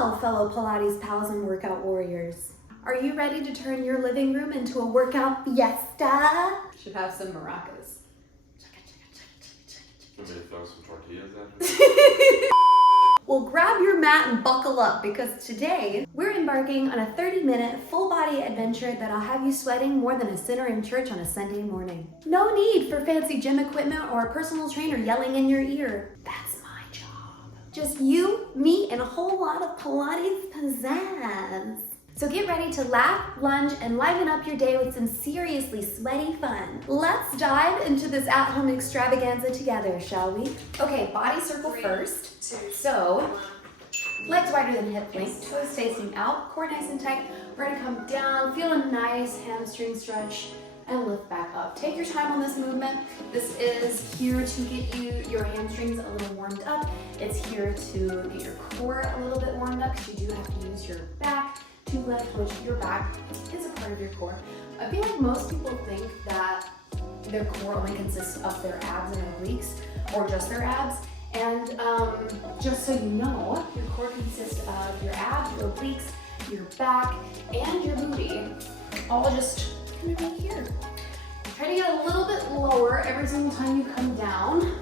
Well, fellow Pilates pals and workout warriors, are you ready to turn your living room into a workout fiesta? Should have some maracas. Somebody throw some tortillas after? Well, grab your mat and buckle up because today we're embarking on a 30-minute full-body adventure that'll have you sweating more than a sinner in church on a Sunday morning. No need for fancy gym equipment or a personal trainer yelling in your ear. That's my job. Just you, me, and a whole lot of Pilates pizzazz. So get ready to laugh, lunge, and liven up your day with some seriously sweaty fun. Let's dive into this at-home extravaganza together, shall we? Okay, body circle first. So, legs wider than hip length, toes facing out, core nice and tight. We're gonna come down, feel a nice hamstring stretch, and lift back up. Take your time on this movement. This is here to get your hamstrings a little warmed up. It's here to get your core a little bit warmed up because you do have to use your back to lift, which your back is a part of your core. I feel like most people think that their core only consists of their abs and obliques, or just their abs. And just so you know, your core consists of your abs, your obliques, your back, and your booty, all just kind of right here. Try to get a little bit lower every single time you come down.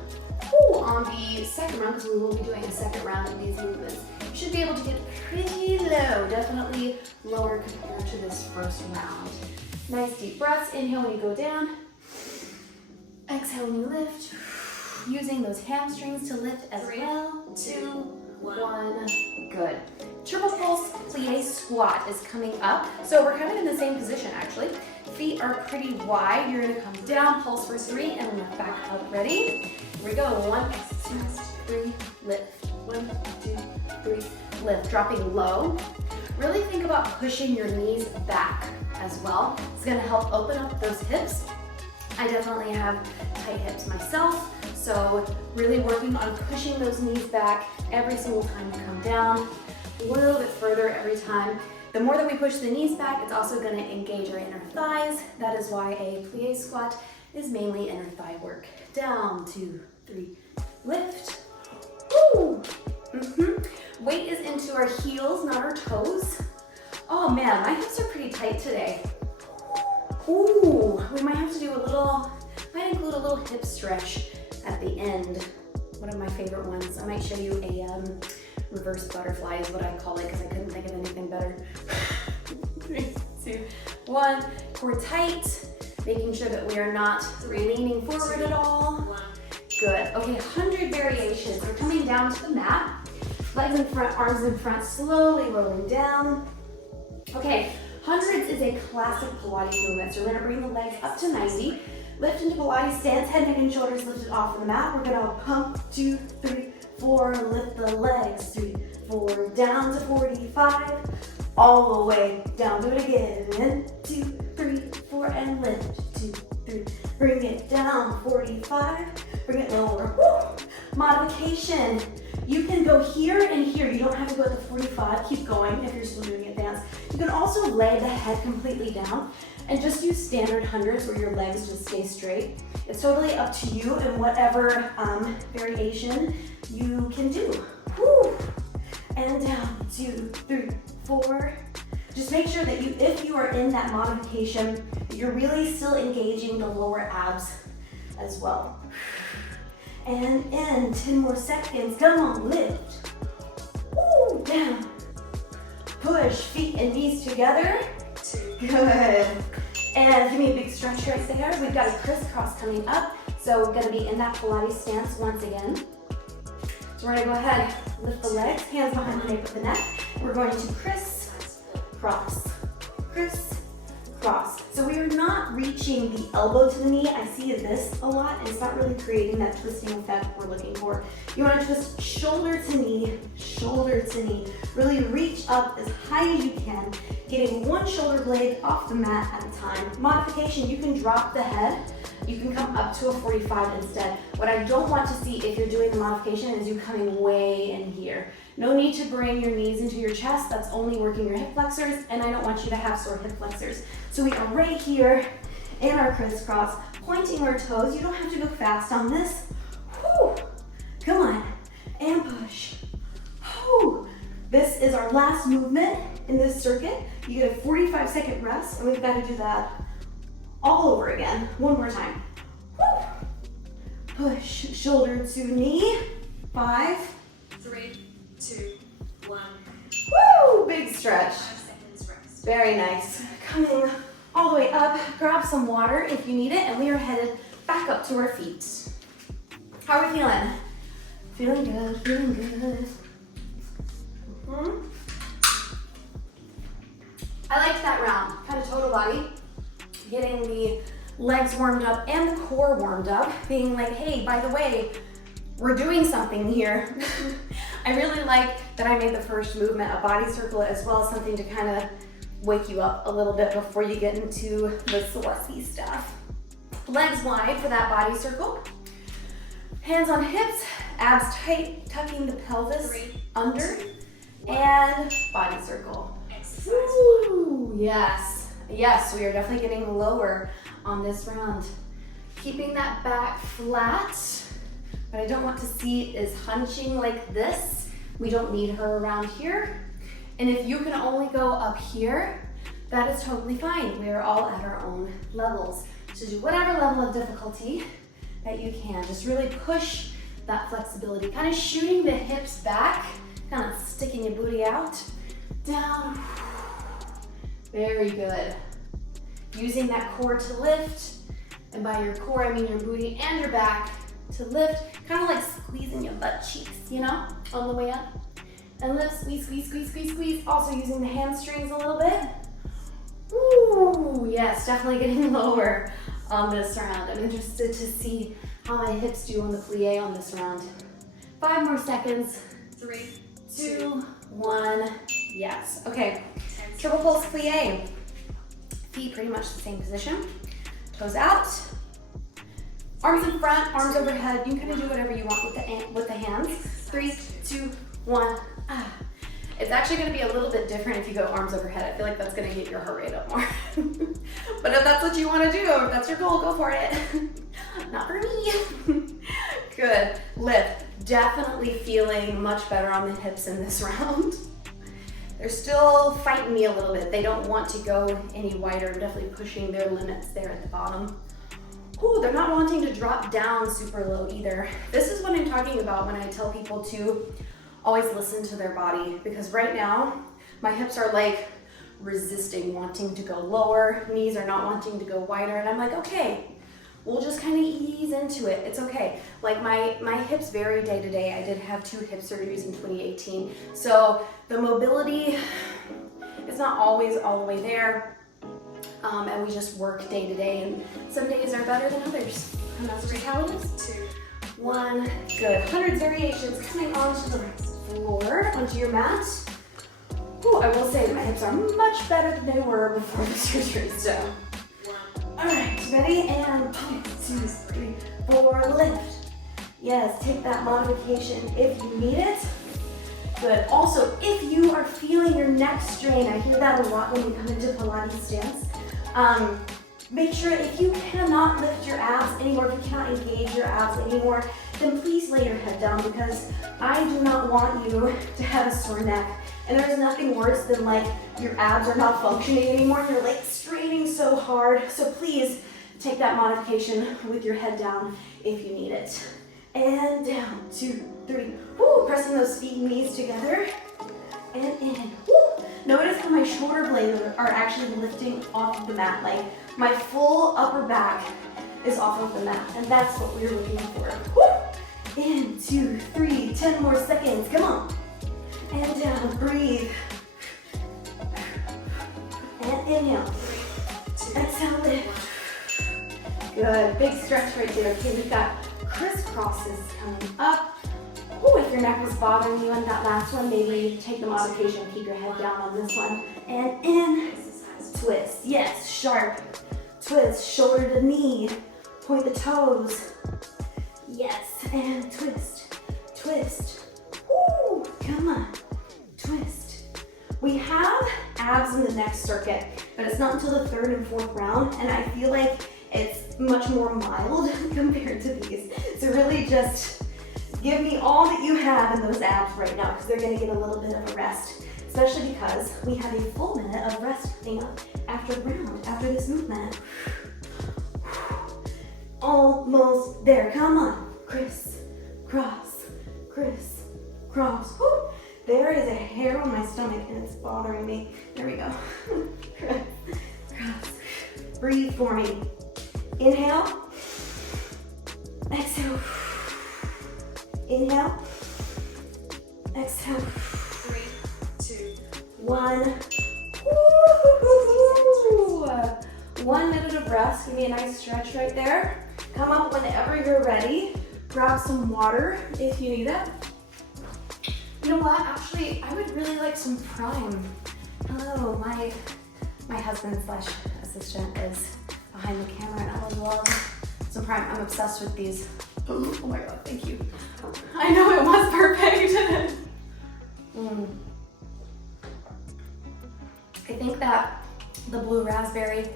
Ooh, on the second round, because we will be doing a second round of these movements. You should be able to get pretty low, definitely lower compared to this first round. Nice deep breaths. Inhale when you go down. Exhale when you lift. Using those hamstrings to lift as well. 2, 1, good. Triple pulse plie squat is coming up. So we're kind of in the same position actually. Feet are pretty wide. You're gonna come down, pulse for 3, and lift back up. Ready? Here we go. 1, 2, 3, lift. 1, 2, 3, lift. Dropping low. Really think about pushing your knees back as well. It's gonna help open up those hips. I definitely have tight hips myself, so really working on pushing those knees back every single time you come down. A little bit further every time. The more that we push the knees back, it's also gonna engage our inner thighs. That is why a plie squat is mainly inner thigh work. Down, 2, 3, lift. Woo! Weight is into our heels, not our toes. Oh man, my hips are pretty tight today. Ooh, we might have to do might include a little hip stretch at the end. One of my favorite ones. I might show you a reverse butterfly is what I call it because I couldn't think of anything better. 3, 2, 1, core tight, making sure that we are not leaning forward at all. Good, okay, 100 variations. We're coming down to the mat. Legs in front, arms in front, slowly rolling down. Okay, hundreds is a classic Pilates movement. So we're gonna bring the legs up to 90. Lift into Pilates stance, head, neck, and shoulders lifted off the mat. We're gonna pump, 2, 3, 4, lift the legs, 3, 4, down to 45, all the way down, do it again, and 2, 3, 4, and lift, 2, 3, bring it down, 45, bring it lower. Woo! Modification. You can go here and here. You don't have to go at the 45. Keep going if you're still doing advanced. You can also lay the head completely down and just use standard hundreds where your legs just stay straight. It's totally up to you and whatever variation you can do. Woo! And down, 2, 3, 4. Just make sure that if you are in that modification, you're really still engaging the lower abs as well. And in 10 more seconds, come on, lift. Woo, down. Push, feet and knees together. Good. And give me a big stretch right there. We've got a crisscross coming up. So we're gonna be in that Pilates stance once again. So we're gonna go ahead, lift the legs, hands behind the nape of the neck. We're going to crisscross, crisscross. So we are not reaching the elbow to the knee. I see this a lot, and it's not really creating that twisting effect we're looking for. You wanna twist shoulder to knee, shoulder to knee. Really reach up as high as you can, getting one shoulder blade off the mat at a time. Modification, you can drop the head. You can come up to a 45 instead. What I don't want to see if you're doing the modification is you coming way in here. No need to bring your knees into your chest. That's only working your hip flexors, and I don't want you to have sore hip flexors. So we are right here in our crisscross, pointing our toes. You don't have to go fast on this. Whew. Come on, and push. Whew. This This is our last movement in this circuit. You get a 45-second rest, and we've got to do that all over again. One more time. Woo. Push shoulder to knee. 5, 3, 2, 1. Woo! Big stretch. 5 seconds rest. Very nice. Coming all the way up, grab some water if you need it, and we are headed back up to our feet. How are we feeling? Feeling good, feeling good. I liked that round, kind of total body. Getting the legs warmed up and the core warmed up, being like, hey, by the way, we're doing something here. I really like that I made the first movement a body circle as well as something to kind of wake you up a little bit before you get into the slushy stuff. Legs wide for that body circle. Hands on hips, abs tight, tucking the pelvis 3, under, 2, and body circle. exercise. Woo, yes, yes, we are definitely getting lower on this round. Keeping that back flat. What I don't want to see is hunching like this. We don't need her around here. And if you can only go up here, that is totally fine. We are all at our own levels. So do whatever level of difficulty that you can. Just really push that flexibility, kind of shooting the hips back, kind of sticking your booty out, down. Very good. Using that core to lift, and by your core, I mean your booty and your back to lift, kind of like squeezing your butt cheeks, you know, on the way up. And lift, squeeze, squeeze, squeeze, squeeze, squeeze. Also using the hamstrings a little bit. Ooh, yes, definitely getting lower on this round. I'm interested to see how my hips do on the plie on this round. 5 more seconds. 3, 2, 1. Yes. Okay. 10 Triple pulse plie. Feet pretty much the same position. Toes out. Arms in front, arms overhead. You can kind of do whatever you want with the hands. 3, 2, 1. Ah. It's actually going to be a little bit different if you go arms overhead. I feel like that's going to get your heart rate up more. But if that's what you want to do, if that's your goal, go for it. Not for me. Good. Lift. Definitely feeling much better on the hips in this round. They're still fighting me a little bit. They don't want to go any wider. I'm definitely pushing their limits there at the bottom. Ooh, they're not wanting to drop down super low either. This is what I'm talking about when I tell people to always listen to their body, because right now my hips are like resisting wanting to go lower, knees are not wanting to go wider, and I'm like, okay, we'll just kind of ease into it. It's okay. Like my hips vary day to day. I did have 2 hip surgeries in 2018, so the mobility is not always all the way there. And we just work day to day, and some days are better than others, and that's just how it is. 2, 1, good. 100 variations coming onto the floor, onto your mat. Ooh, I will say that my hips are much better than they were before the surgery, so. 1. All right, ready? And 1, 2, 3, 4, lift. Yes, take that modification if you need it. Good. Also, if you are feeling your neck strain, I hear that a lot when you come into Pilates stance. Make sure if you cannot lift your abs anymore, if you cannot engage your abs anymore, then please lay your head down, because I do not want you to have a sore neck. And there's nothing worse than like your abs are not functioning anymore and you're like straining so hard. So please take that modification with your head down if you need it. And down, 2, 3, woo, pressing those feet and knees together. And in, woo. Notice how my shoulder blades are actually lifting off of the mat. Like my full upper back is off of the mat, and that's what we're looking for. Woo. In, 2, 3, 10 more seconds, come on. And down, breathe. And inhale. 3, 2, Exhale, lift. Good, big stretch right there. Okay, we've got crisscrosses coming up. Ooh, if your neck was bothering you on that last one, maybe take the modification, keep your head down on this one. And in, twist. Yes, sharp. Twist, shoulder to knee. Point the toes. Yes, and twist, twist. Ooh, come on, twist. We have abs in the next circuit, but it's not until the 3rd and 4th round, and I feel like it's much more mild compared to these. So really just give me all that you have in those abs right now, because they're gonna get a little bit of a rest especially because we have a full minute of rest coming up after this movement. Almost there, come on. Criss, cross, criss, cross. Woo. There is a hair on my stomach and it's bothering me. There we go. Criss, cross. Breathe for me. Inhale. Exhale. Inhale. Exhale. 3, 2, 1. Woo-hoo-hoo-hoo. 1 minute of rest. Give me a nice stretch right there. Come up whenever you're ready. Grab some water if you need it. You know what? Actually, I would really like some Prime. Hello, my husband / assistant is behind the camera, and I would love some Prime. I'm obsessed with these. Oh my god, thank you. I know it was perfect. I think that the blue raspberry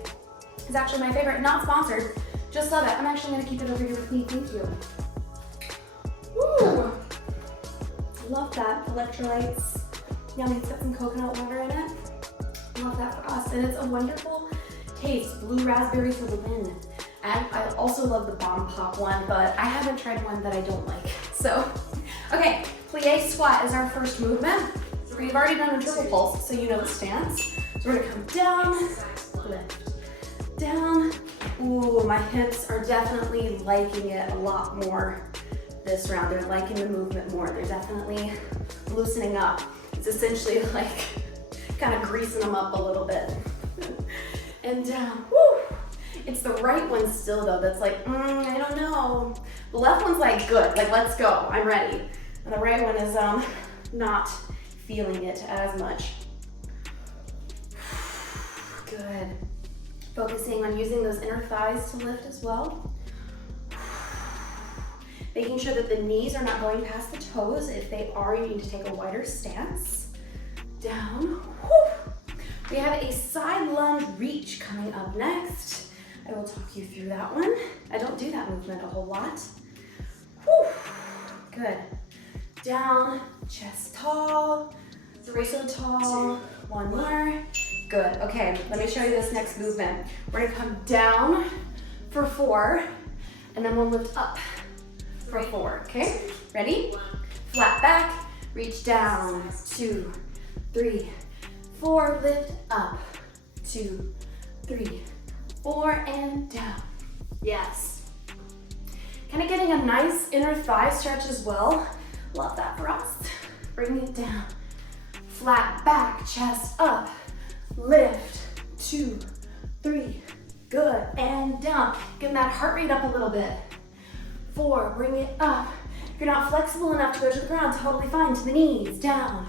is actually my favorite. Not sponsored, just love it. I'm actually gonna keep it over here with me, thank you. Woo! Love that. Electrolytes. Yummy, it's got some coconut water in it. Love that for us, and it's a wonderful taste. Blue raspberry for the win. And I also love the Bomb Pop one, but I haven't tried one that I don't like. So, okay, plie squat is our first movement. We've already done a triple pulse, so you know the stance. So we're gonna come down, lift, down. Ooh, my hips are definitely liking it a lot more this round. They're liking the movement more. They're definitely loosening up. It's essentially like kind of greasing them up a little bit. And down, woo! It's the right one still though that's like, I don't know. The left one's like, good, like let's go, I'm ready. And the right one is not feeling it as much. Good. Focusing on using those inner thighs to lift as well. Making sure that the knees are not going past the toes. If they are, you need to take a wider stance. Down. Whew. We have a side lunge reach coming up next. I will talk you through that one. I don't do that movement a whole lot. Whew. Good. Down, chest tall, torso tall. 1 more. Good. Okay, let me show you this next movement. We're gonna come down for 4, and then we'll lift up for 4, okay? Ready? Flat back, reach down, 2, 3, 4, lift up, 2, 3, 4, and down. Yes. Kind of getting a nice inner thigh stretch as well. Love that for us. Bring it down. Flat back, chest up, lift, 2, 3, good, and down. Getting that heart rate up a little bit. 4, bring it up. If you're not flexible enough to go to the ground, totally fine, to the knees, down.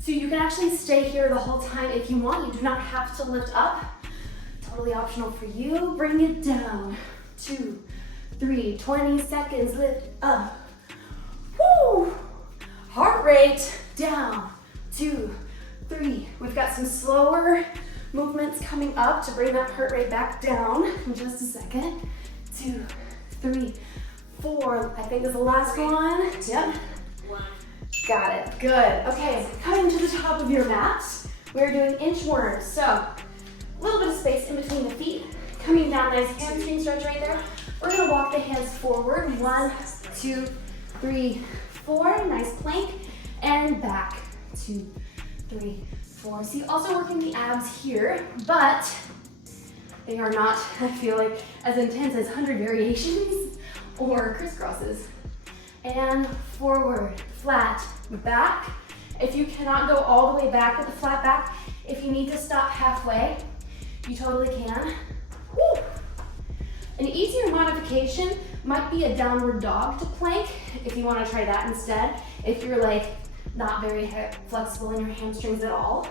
So you can actually stay here the whole time if you want. You do not have to lift up. Totally optional for you. Bring it down. 2, 3, 20 seconds, lift up. Woo! Heart rate down. 2, 3. We've got some slower movements coming up to bring that heart rate back down in just a second. 2, 3, 4, I think is the last one. Yep. 1. Got it. Good. Okay, coming to the top of your mat, we're doing inchworms. So, a little bit of space in between the feet. Coming down, nice hamstring stretch right there. We're gonna walk the hands forward. 1, 2, 3, 4. Nice plank. And back. 2, 3, 4. So you're also working the abs here, but they are not, I feel like, as intense as 100 variations or crisscrosses. And forward, flat, back. If you cannot go all the way back with the flat back, if you need to stop halfway, you totally can. Woo. An easier modification might be a downward dog to plank, if you want to try that instead. If you're like not very flexible in your hamstrings at all,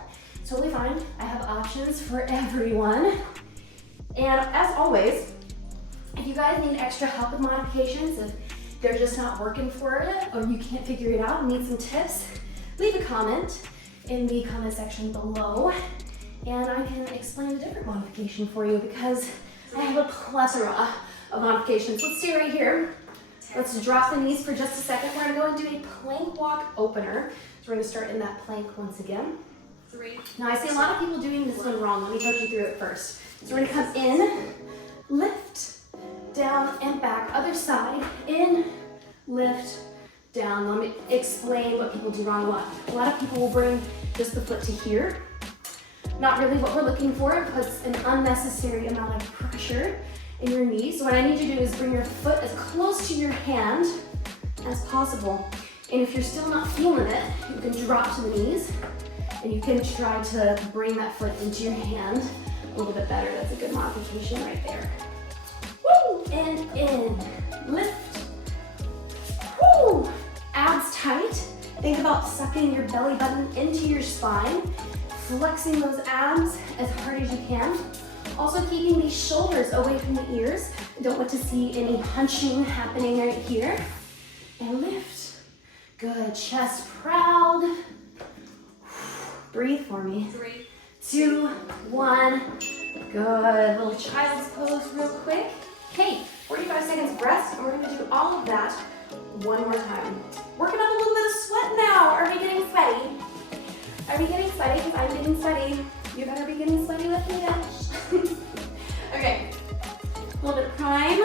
totally fine. I have options for everyone. And as always, if you guys need extra help with modifications, if they're just not working for it, or you can't figure it out and need some tips, leave a comment in the comment section below, and I can explain a different modification for you because I have a plethora of modifications. Let's stay right here. Let's drop the knees for just a second. We're gonna go and do a plank walk opener. So we're gonna start in that plank once again. 3, Now I see a lot of people doing this one wrong. Let me coach you through it first. So we're gonna come in, lift, down and back. Other side, in, lift, down. Let me explain what people do wrong a lot. A lot of people will bring just the foot to here. Not really what we're looking for. It puts an unnecessary amount of pressure in your knees. So what I need you to do is bring your foot as close to your hand as possible. And if you're still not feeling it, you can drop to the knees and you can try to bring that foot into your hand a little bit better. That's a good modification right there. Woo! And in, lift. Woo! Abs tight. Think about sucking your belly button into your spine, flexing those abs as hard as you can. Also keeping these shoulders away from the ears. I don't want to see any hunching happening right here. And lift. Good, chest proud. Breathe for me. 3, 2, 1. Good. Little child's pose real quick. Okay, 45 seconds of rest, and we're gonna do all of that one more time. Working up a little bit of sweat now. Are we getting sweaty? Are we getting sweaty? Because I'm getting sweaty. You better be getting sweaty with me, bitch. Okay, a little bit of prime.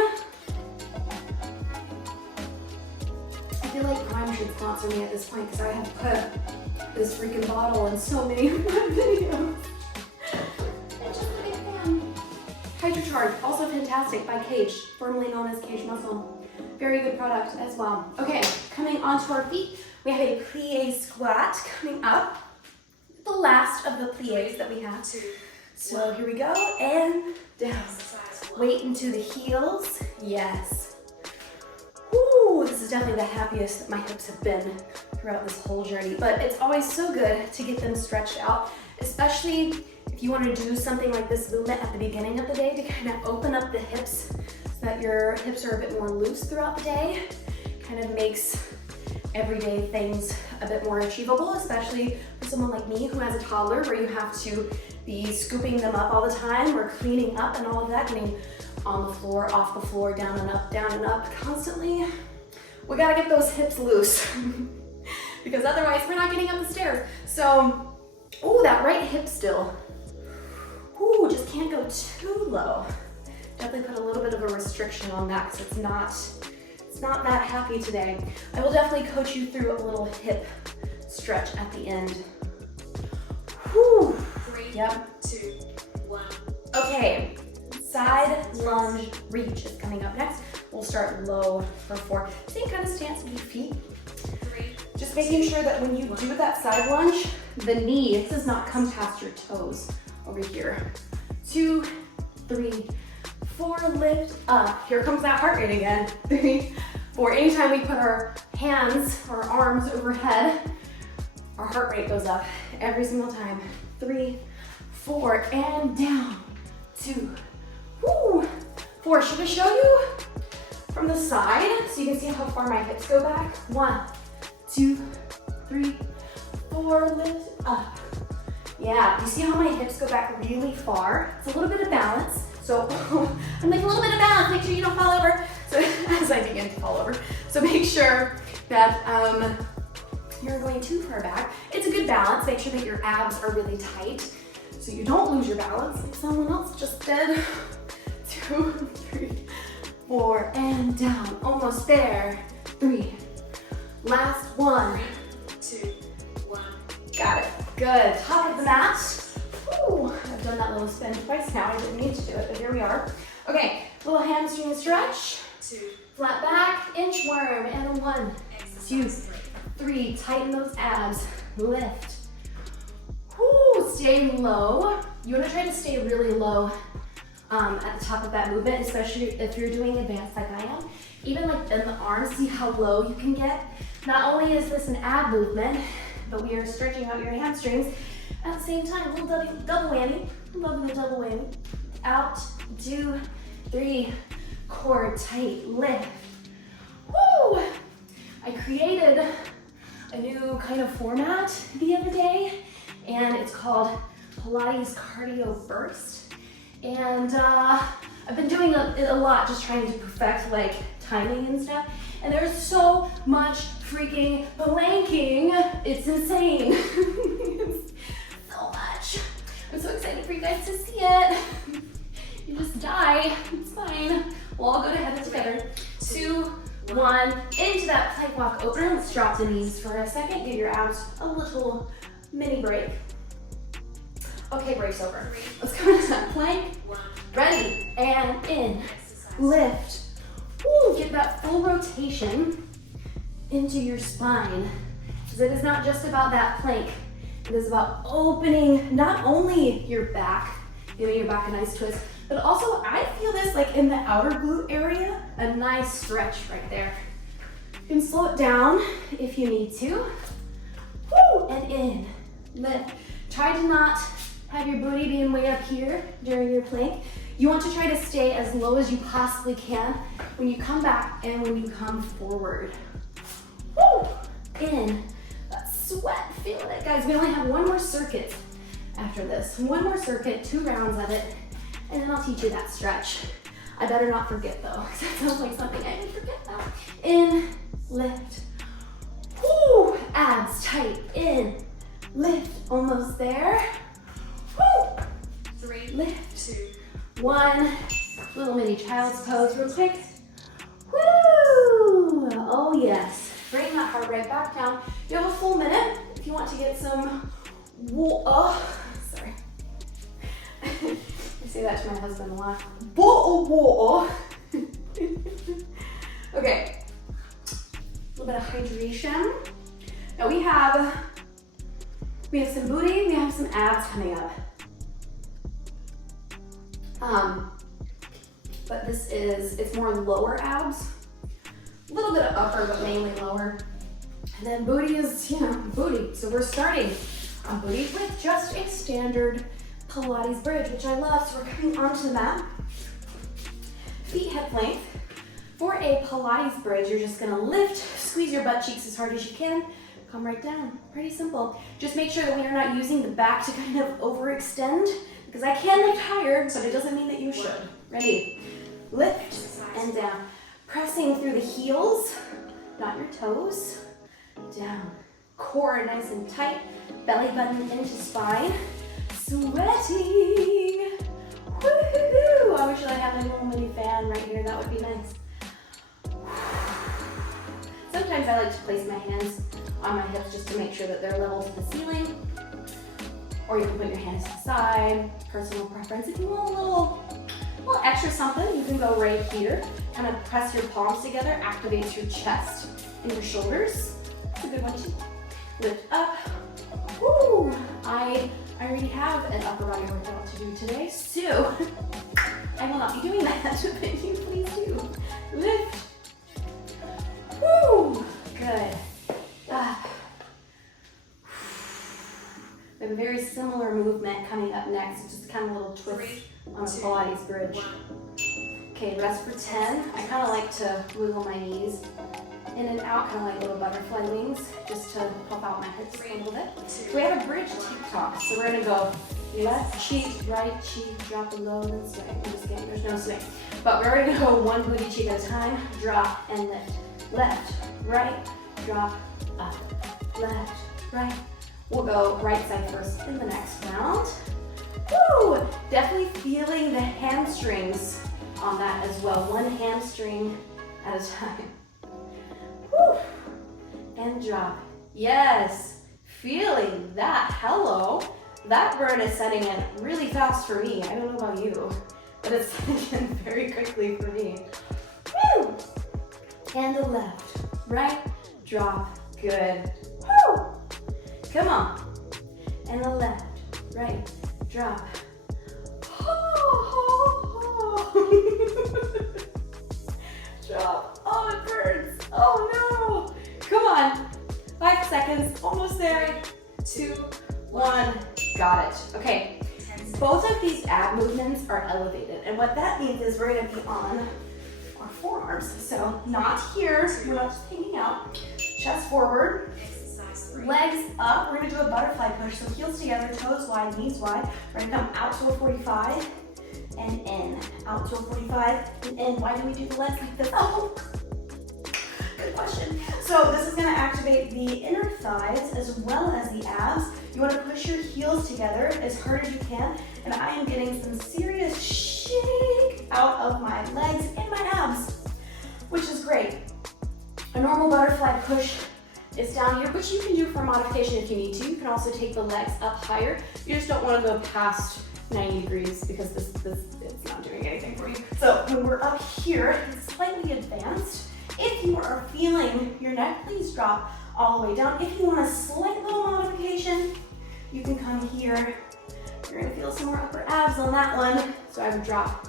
I feel like Prime should sponsor me at this point because I have put this freaking bottle in so many of my videos. I'm just a big fan. Hydrocharge, also fantastic by Cage, formerly known as Cage Muscle. Very good product as well. Okay, coming onto our feet, we have a plie squat coming up. The last of the plies that we have. 2, So here we go, and down. Weight into the heels, yes. Woo, this is definitely the happiest that my hips have been throughout this whole journey, but it's always so good to get them stretched out, especially if you want to do something like this movement at the beginning of the day to kind of open up the hips so that your hips are a bit more loose throughout the day. Kind of makes everyday things a bit more achievable, especially for someone like me who has a toddler where you have to be scooping them up all the time or cleaning up and all of that, getting on the floor, off the floor, down and up constantly. We gotta get those hips loose because otherwise we're not getting up the stairs. So, ooh, that right hip still. Ooh, just can't go too low. Definitely put a little bit of a restriction on that because it's not that happy today. I will definitely coach you through a little hip stretch at the end. Whew. 3, Yep. 2, 1. Okay, side lunge reach is coming up next. We'll start low for 4. Same kind of stance with your feet. 3, Just making sure that when you do that side lunge, the knee does not come past your toes over here. 2, 3, 4, lift up. Here comes that heart rate again. 3, 4. Anytime we put our hands or arms overhead, our heart rate goes up every single time. 3, 4, and down. 2, woo, 4. Should I show you from the side so you can see how far my hips go back? 1, 2, 3, 4, lift up. Yeah, you see how my hips go back really far? It's a little bit of balance. So I'm like a little bit of balance, make sure you don't fall over. So as I begin to fall over. So make sure that you're going too far back. It's a good balance. Make sure that your abs are really tight so you don't lose your balance like someone else just did. 2, 3, 4, and down. Almost there. 3. Last 1. 3, 2, 1. Got it. Good. Top of the mat. Whew. I've done that little spin twice now. I didn't need to do it, but here we are. Okay, little hamstring stretch. 2, Flat back, inchworm, and a 1, 2, 3. Tighten those abs. Lift. Whoo, stay low. You want to try to stay really low at the top of that movement, especially if you're doing advanced like I am. Even like in the arms, see how low you can get. Not only is this an ab movement, but we are stretching out your hamstrings at the same time. A little double whammy. Love the double whammy. Out, 2, 3. Core tight, lift. Woo! I created a new kind of format the other day, and it's called Pilates Cardio Burst. And I've been doing it a lot, just trying to perfect like timing and stuff. And there's so much freaking planking. It's insane. So you guys to see it. You just die, it's fine. We'll all go to heaven together. 2, 1, into that plank walk open. Let's drop the knees for a second. Give your abs a little mini break. Okay, break's over. Let's go into that plank. Ready, and in, lift. Woo, get that full rotation into your spine. Because it is not just about that plank. It is about opening not only your back, giving your back a nice twist, but also I feel this like in the outer glute area, a nice stretch right there. You can slow it down if you need to. Woo, and in, lift. Try to not have your booty being way up here during your plank. You want to try to stay as low as you possibly can when you come back and when you come forward. Woo, in. Sweat, feel it. Guys, we only have one more circuit after this. One more circuit, 2 rounds of it, and then I'll teach you that stretch. I better not forget though, because that sounds like something I didn't forget now. In, lift. Woo, abs tight. In, lift. Almost there. Woo. 3, lift. 2, 1. Little mini child's pose real quick. Woo! Oh yes. Bring that heart rate back down. You have a full minute if you want to get some sorry. I say that to my husband a lot. Water. Okay. A little bit of hydration. Now we have some booty, we have some abs coming up. But it's more lower abs. A little bit of upper, but mainly lower. And then booty is, booty. So we're starting on booty with just a standard Pilates bridge, which I love. So we're coming onto the mat. Feet hip length. For a Pilates bridge, you're just gonna lift, squeeze your butt cheeks as hard as you can, come right down. Pretty simple. Just make sure that when you're not using the back to kind of overextend, because I can lift higher, but it doesn't mean that you should. Ready? Lift and down. Pressing through the heels, not your toes. Down. Core nice and tight. Belly button into spine. Sweating. Woohoo! I wish I had my little mini fan right here. That would be nice. Sometimes I like to place my hands on my hips just to make sure that they're level to the ceiling. Or you can put your hands to the side. Personal preference. If you want a little extra something, you can go right here. Kind of press your palms together, activates your chest and your shoulders. That's a good one too. Lift up. Woo! I already have an upper body workout to do today, so I will not be doing that, but you please do. Lift. Woo! Good. We have a very similar movement coming up next, just kind of a little twist on the Pilates bridge. Okay, rest for 10. I kind of like to wiggle my knees in and out, kind of like little butterfly wings, just to help out my hips a little bit. So we have a bridge tocks, so we're gonna go left cheek, right cheek, drop it low, and swing. I'm just kidding, there's no swing. But we're gonna go one booty cheek at a time, drop and lift. Left, right, drop, up. Left, right. We'll go right side first in the next round. Woo! Definitely feeling the hamstrings on that as well. One hamstring at a time. Woo! And drop. Yes! Feeling that. Hello! That burn is setting in really fast for me. I don't know about you, but it's setting in very quickly for me. Woo! And the left, right, drop. Good. Woo! Come on. And the left, right, drop. Drop. Oh, it burns. Oh no. Come on. 5 seconds. Almost there. 2, 1. Got it. Okay. Both of these ab movements are elevated. And what that means is we're going to be on our forearms. So not here. We're not just hanging out. Chest forward. Legs up. We're going to do a butterfly push. So heels together, toes wide, knees wide. We're going to come out to a 45 and in. Out to a 45 and in. Why do we do the legs like this? Oh, Good question. So this is gonna activate the inner thighs as well as the abs. You wanna push your heels together as hard as you can, and I am getting some serious shake out of my legs and my abs, which is great. A normal butterfly push is down here, which you can do for modification if you need to. You can also take the legs up higher. You just don't wanna go past 90 degrees because this it's not doing anything for you. So when we're up here, it's slightly advanced. If you are feeling your neck, please drop all the way down. If you want a slight little modification, you can come here. You're gonna feel some more upper abs on that one. So I would drop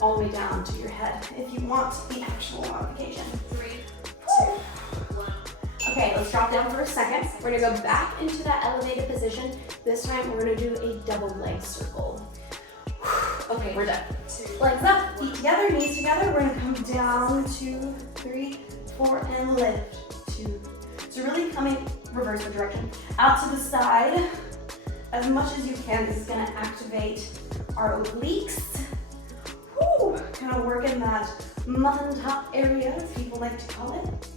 all the way down to your head if you want the actual modification. 3, 2, 1. Okay, let's drop down for a second. We're gonna go back into that elevated position. This time we're gonna do a double leg circle. Okay, we're done. 2. Legs up, feet together, knees together. We're gonna come down, 2, 3, 4, and lift. 2. So really coming reverse the direction. Out to the side as much as you can. This is gonna activate our obliques. Woo! Kind of working that mutton top area, as people like to call it.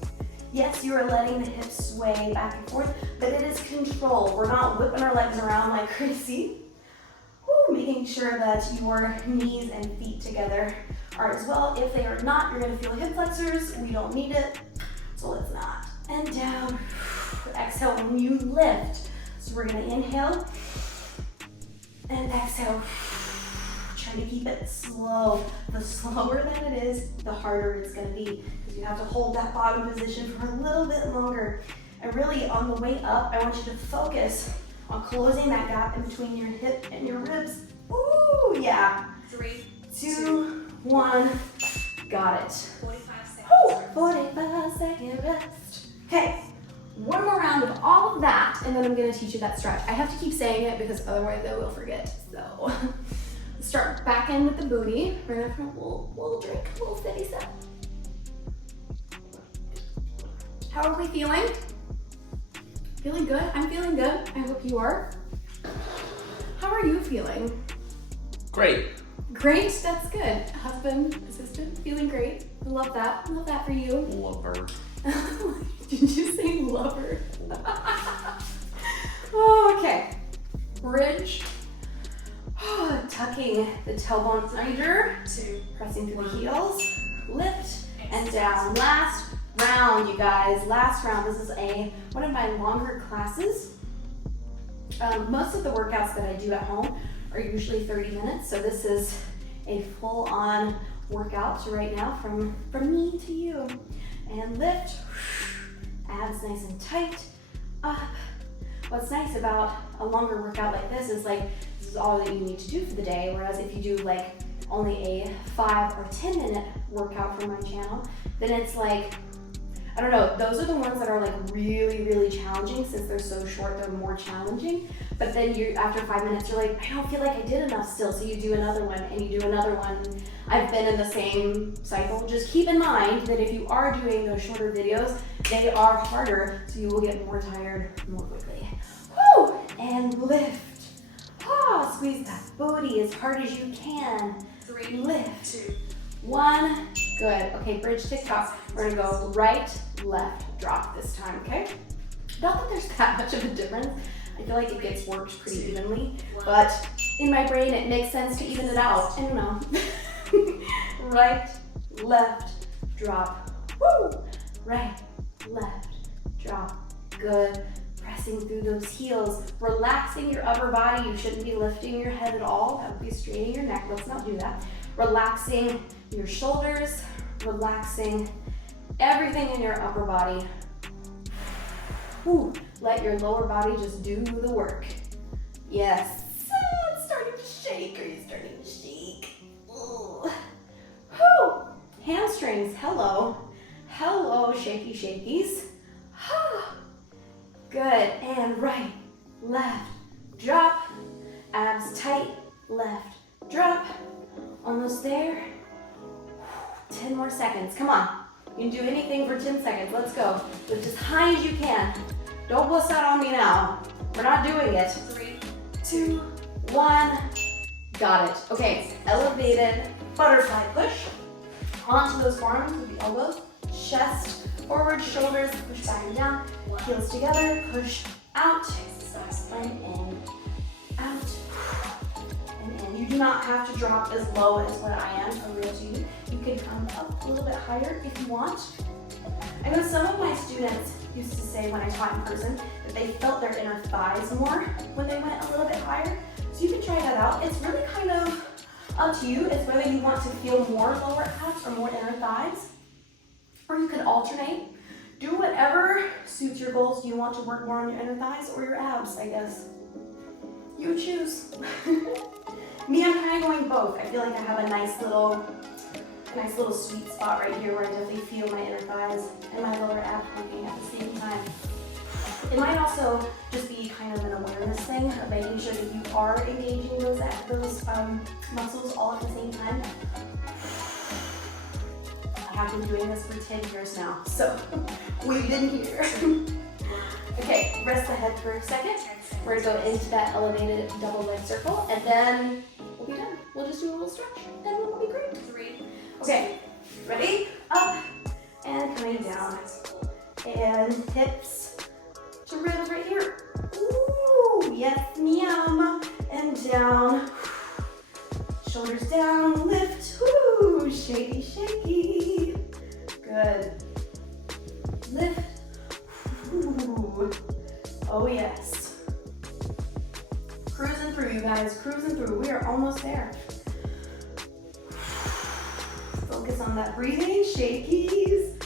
Yes, you are letting the hips sway back and forth, but it is controlled. We're not whipping our legs around like crazy. Woo, making sure that your knees and feet together are as well. If they are not, you're gonna feel hip flexors. We don't need it, so let's not. And down. Exhale when you lift. So we're gonna inhale and exhale. Trying to keep it slow. The slower that it is, the harder it's gonna be, because you have to hold that bottom position for a little bit longer. And really on the way up, I want you to focus on closing that gap in between your hip and your ribs. Ooh, yeah. 3, 2, 1, got it. 45 seconds. Ooh, 45-second rest. Okay, one more round of all of that, and then I'm gonna teach you that stretch. I have to keep saying it because otherwise I will forget, so. Start back in with the booty. We're gonna have a little drink, a little steady step. How are we feeling? Feeling good? I'm feeling good. I hope you are. How are you feeling? Great. Great, that's good. Husband, assistant, feeling great. I love that. I love that for you. Lover. Did you say lover? Okay. Bridge. Tucking the tailbone under. 2, Pressing through the heels. Lift and down. Last round, you guys. Last round. This is one of my longer classes. Most of the workouts that I do at home are usually 30 minutes. So this is a full-on workout right now from me to you. And lift. Abs nice and tight. Up. What's nice about a longer workout like this is this is all that you need to do for the day. Whereas if you do only a 5 or 10 minute workout for my channel, then it's I don't know, those are the ones that are really, really challenging. Since they're so short, they're more challenging. But then after 5 minutes, you're like, I don't feel like I did enough still. So you do another one and you do another one. I've been in the same cycle. Just keep in mind that if you are doing those shorter videos, they are harder, so you will get more tired more quickly. Woo! And lift. Squeeze that booty as hard as you can. 3, Lift. 2, 1. Good. Okay, bridge TikTok. We're gonna go right, left, drop this time, okay? Not that there's that much of a difference. I feel like it gets worked pretty evenly, but in my brain it makes sense to even it out. I don't know. Right, left, drop. Woo! Right, left, drop. Good. Pressing through those heels, relaxing your upper body. You shouldn't be lifting your head at all. That would be straining your neck. Let's not do that. Relaxing your shoulders, relaxing everything in your upper body. Whew. Let your lower body just do the work. Yes. It's starting to shake. Are you starting to shake? Ugh. Whew. Hamstrings. Hello. Hello, shaky shakies. Good. And right, left, drop. Abs tight. Left, drop. Almost there. 10 more seconds. Come on. You can do anything for 10 seconds. Let's go. Lift as high as you can. Don't bust out on me now. We're not doing it. 3, 2, 1. Got it. Okay, elevated butterfly push. Onto those forearms with the elbows. Chest forward, shoulders, push back and down, heels together, push out, Exercise. and in, out, and in. You do not have to drop as low as what I am for real to you. You can come up a little bit higher if you want. I know some of my students used to say when I taught in person that they felt their inner thighs more when they went a little bit higher. So you can try that out. It's really kind of up to you. It's whether you want to feel more lower abs or more inner thighs, or you could alternate. Do whatever suits your goals. Do you want to work more on your inner thighs or your abs, I guess? You choose. Me, I'm kind of going both. I feel like I have a nice little sweet spot right here where I definitely feel my inner thighs and my lower abs working at the same time. It might also just be kind of an awareness thing of making sure that you are engaging those muscles all at the same time. I have been doing this for 10 years now, so we've been here. Okay, rest the head for a second. We're gonna go into that elevated double leg circle, and then we'll be done. We'll just do a little stretch, and we'll be great. 3. Okay, ready? Up and coming down. And hips to ribs right here. Ooh, yes, ma'am. And down. Shoulders down, lift. Ooh, shaky, shaky. Good. Lift. Ooh. Oh, yes. Cruising through, you guys, cruising through. We are almost there. Focus on that breathing, shakies.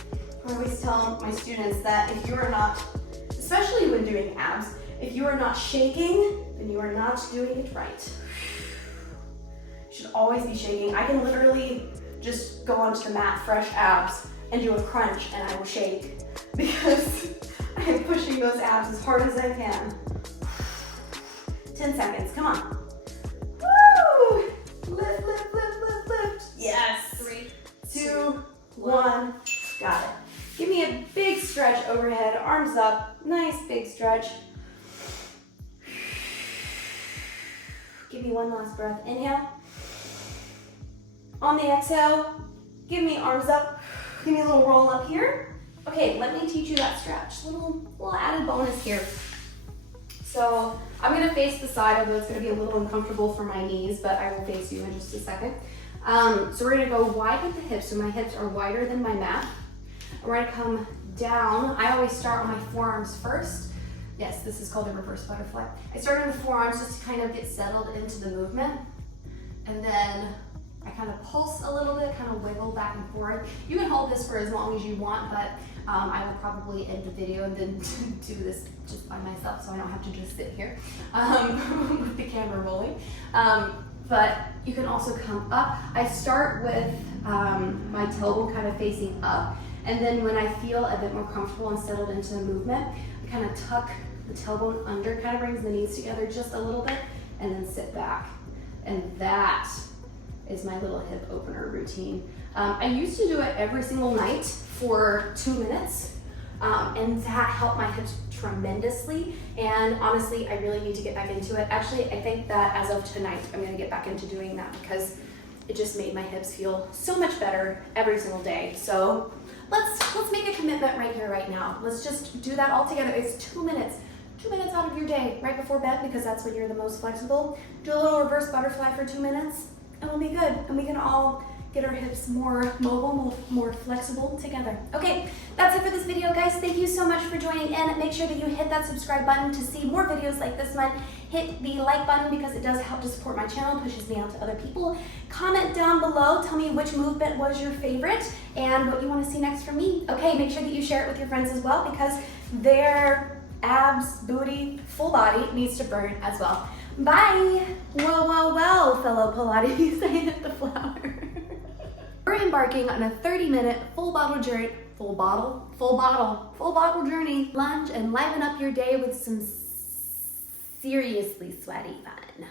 I always tell my students that if you are not, especially when doing abs, if you are not shaking, then you are not doing it right. You should always be shaking. I can literally just go onto the mat, fresh abs, and do a crunch, and I will shake because I am pushing those abs as hard as I can. 10 seconds, come on. Woo! Lift, lift, lift, lift, lift. Yes. 3, 2, 1, got it. Give me a big stretch overhead, arms up, nice big stretch. Give me one last breath, inhale. On the exhale, give me arms up, give me a little roll up here. Okay, let me teach you that stretch, little added bonus here. So I'm gonna face the side, although it's gonna be a little uncomfortable for my knees, but I will face you in just a second. So we're gonna go wide with the hips, so my hips are wider than my mat. We're gonna come down. I always start on my forearms first. Yes, this is called a reverse butterfly. I start on the forearms just to kind of get settled into the movement. And then I kind of pulse a little bit, kind of wiggle back and forth. You can hold this for as long as you want, but I will probably end the video and then do this just by myself so I don't have to just sit here with the camera rolling. But you can also come up. I start with my tailbone kind of facing up, and then when I feel a bit more comfortable and settled into the movement, I kind of tuck the tailbone under, kind of brings the knees together just a little bit, and then sit back. And that is my little hip opener routine. I used to do it every single night for 2 minutes, and that helped my hips tremendously. And honestly, I really need to get back into it. Actually, I think that as of tonight, I'm gonna get back into doing that because it just made my hips feel so much better every single day. So let's make a commitment right here, right now. Let's just do that all together. It's 2 minutes. 2 minutes out of your day, right before bed, because that's when you're the most flexible. Do a little reverse butterfly for 2 minutes, and we'll be good. And we can all get our hips more mobile, more flexible together. Okay, that's it for this video, guys. Thank you so much for joining in. Make sure that you hit that subscribe button to see more videos like this one. Hit the like button because it does help to support my channel, pushes me out to other people. Comment down below, tell me which movement was your favorite and what you want to see next from me. Okay, make sure that you share it with your friends as well because their abs, booty, full body needs to burn as well. Bye! Well, fellow Pilates, I hit the flower. We're embarking on a 30-minute full bottle journey, lunge and liven up your day with some seriously sweaty fun.